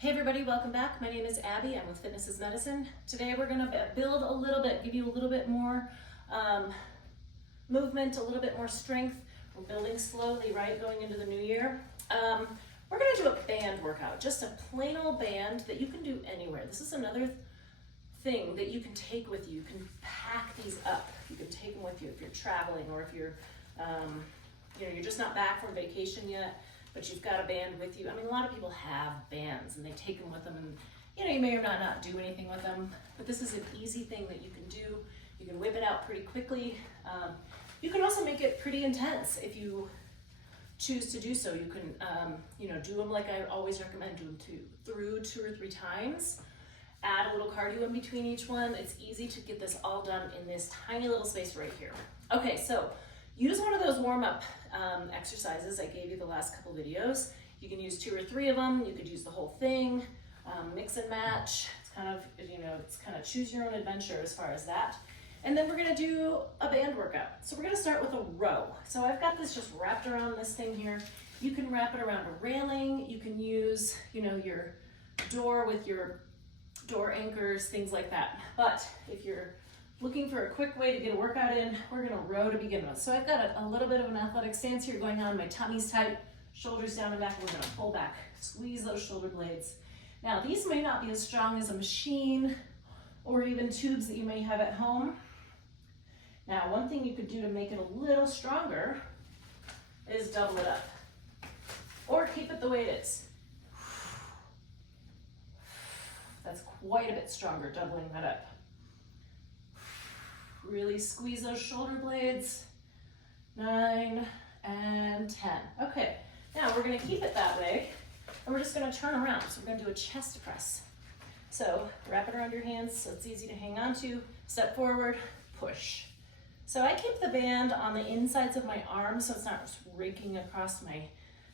Hey everybody, welcome back. My name is Abby. I'm with Fitness is Medicine. Today we're going to build a little bit, give you a little bit more movement, a little bit more strength. We're building slowly, right, going into the new year. We're going to do a band workout, just a plain old band that you can do anywhere. This is another thing that you can take with you. You can pack these up. You can take them with you if you're traveling or if you're, you're just not back from vacation yet, but you've got a band with you. I mean, a lot of people have bands and they take them with them, and you may or not do anything with them, but this is an easy thing that you can do. You can whip it out pretty quickly. You can also make it pretty intense if you choose to do so. You can, do them like I always recommend, do them through 2 or 3 times. Add a little cardio in between each one. It's easy to get this all done in this tiny little space right here. Okay, so use one of those warm-up exercises I gave you the last couple videos. You can use 2 or 3 of them. You could use the whole thing, mix and match. It's kind of choose your own adventure as far as that. And then we're gonna do a band workout. So we're gonna start with a row. So I've got this just wrapped around this thing here. You can wrap it around a railing. You can use, your door with your door anchors, things like that. But if you're looking for a quick way to get a workout in, we're gonna row to begin with. So I've got a little bit of an athletic stance here going on. My tummy's tight, shoulders down and back. We're gonna pull back, squeeze those shoulder blades. Now these may not be as strong as a machine or even tubes that you may have at home. Now one thing you could do to make it a little stronger is double it up or keep it the way it is. That's quite a bit stronger, doubling that up. Really squeeze those shoulder blades. 9 and 10. Okay, now we're gonna keep it that way and we're just gonna turn around. So we're gonna do a chest press. So wrap it around your hands so it's easy to hang on to. Step forward, push. So I keep the band on the insides of my arms so it's not just raking across my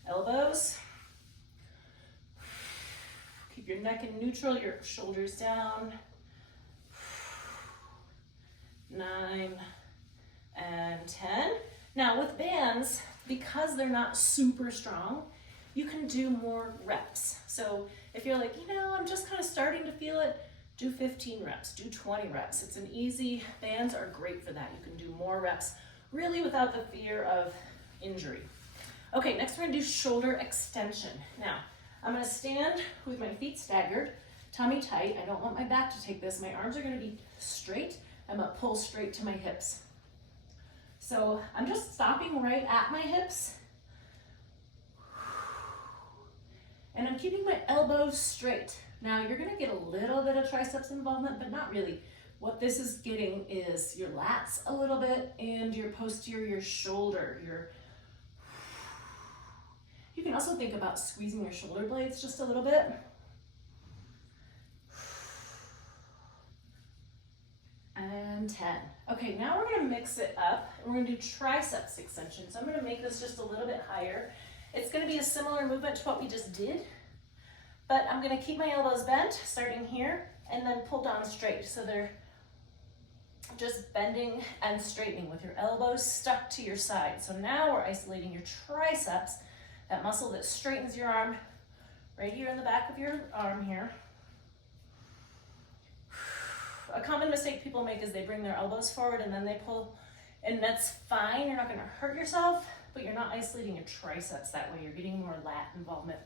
elbows. Keep your neck in neutral, your shoulders down. 9 and 10. Now with bands, because they're not super strong, you can do more reps. So if you're like, I'm just kind of starting to feel it, do 15 reps, do 20 reps. It's an easy, bands are great for that. You can do more reps, really without the fear of injury. Okay, next we're gonna do shoulder extension. Now, I'm gonna stand with my feet staggered, tummy tight. I don't want my back to take this. My arms are gonna be straight. I'm gonna pull straight to my hips. So I'm just stopping right at my hips. And I'm keeping my elbows straight. Now you're gonna get a little bit of triceps involvement, but not really. What this is getting is your lats a little bit and your posterior shoulder. You can also think about squeezing your shoulder blades just a little bit. And 10. Okay, now we're gonna mix it up and we're gonna do triceps extension. So I'm gonna make this just a little bit higher. It's gonna be a similar movement to what we just did, but I'm gonna keep my elbows bent, starting here, and then pull down straight. So they're just bending and straightening with your elbows stuck to your side. So now we're isolating your triceps, that muscle that straightens your arm right here in the back of your arm here. A common mistake people make is they bring their elbows forward and then they pull, and that's fine. You're not gonna hurt yourself, but you're not isolating your triceps that way. You're getting more lat involvement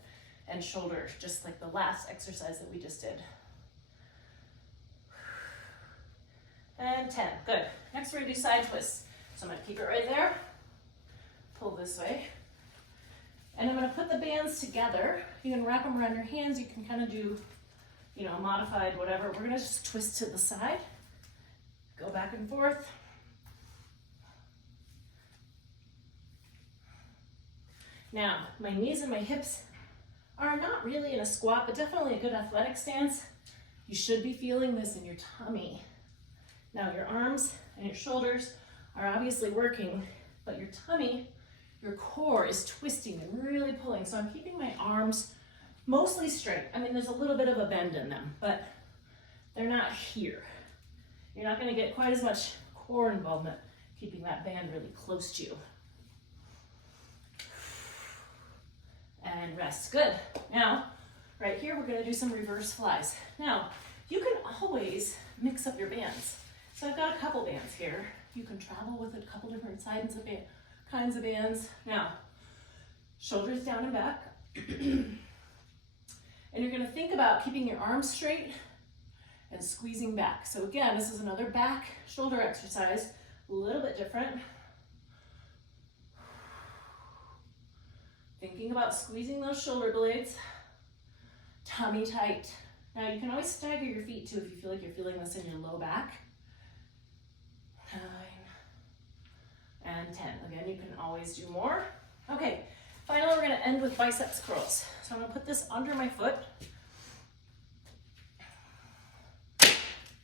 and shoulder, just like the last exercise that we just did. And 10, good. Next we're gonna do side twists. So I'm gonna keep it right there, pull this way, and I'm gonna put the bands together. You can wrap them around your hands. You can kind of do, a modified whatever. We're gonna just twist to the side, go back and forth. Now, my knees and my hips are not really in a squat, but definitely a good athletic stance. You should be feeling this in your tummy. Now, your arms and your shoulders are obviously working, but your tummy, your core is twisting and really pulling. So I'm keeping my arms mostly straight. I mean, there's a little bit of a bend in them, but they're not here. You're not gonna get quite as much core involvement keeping that band really close to you. And rest, good. Now, Right here, we're gonna do some reverse flies. Now, you can always mix up your bands. So I've got a couple bands here. You can travel with a couple different kinds of bands. Now, shoulders down and back. And you're gonna think about keeping your arms straight and squeezing back. So again, this is another back shoulder exercise, a little bit different. Thinking about squeezing those shoulder blades, tummy tight. Now you can always stagger your feet too if you feel like you're feeling this in your low back. 9 and 10. Again, you can always do more. Okay, finally we're gonna end with biceps curls. So I'm gonna put this under my foot.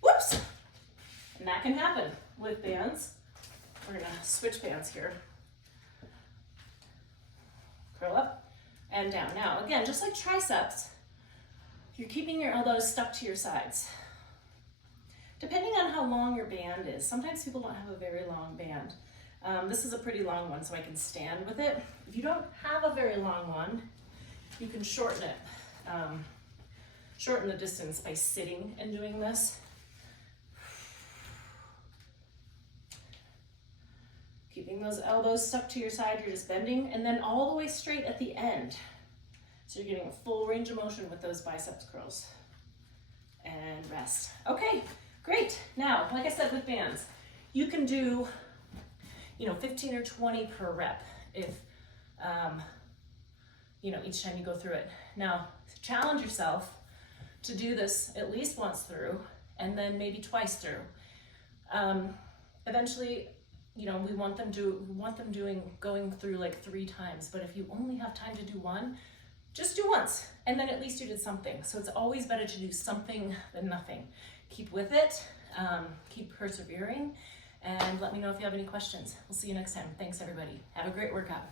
Whoops! And that can happen with bands. We're gonna switch bands here. Curl up and down. Now, again, just like triceps, you're keeping your elbows stuck to your sides. Depending on how long your band is, sometimes people don't have a very long band. This is a pretty long one, so I can stand with it. If you don't have a very long one, you can shorten it. Shorten the distance by sitting and doing this. Keeping those elbows stuck to your side, you're just bending, and then all the way straight at the end. So you're getting a full range of motion with those biceps curls. And rest. Okay, great. Now, like I said with bands, you can do, 15 or 20 per rep if, each time you go through it. Now, challenge yourself to do this at least once through, and then maybe twice through. Eventually, we want them going through like 3 times, but if you only have time to do one, just do once, and then at least you did something. So it's always better to do something than nothing. Keep with it, keep persevering, and let me know if you have any questions. We'll see you next time. Thanks everybody. Have a great workout.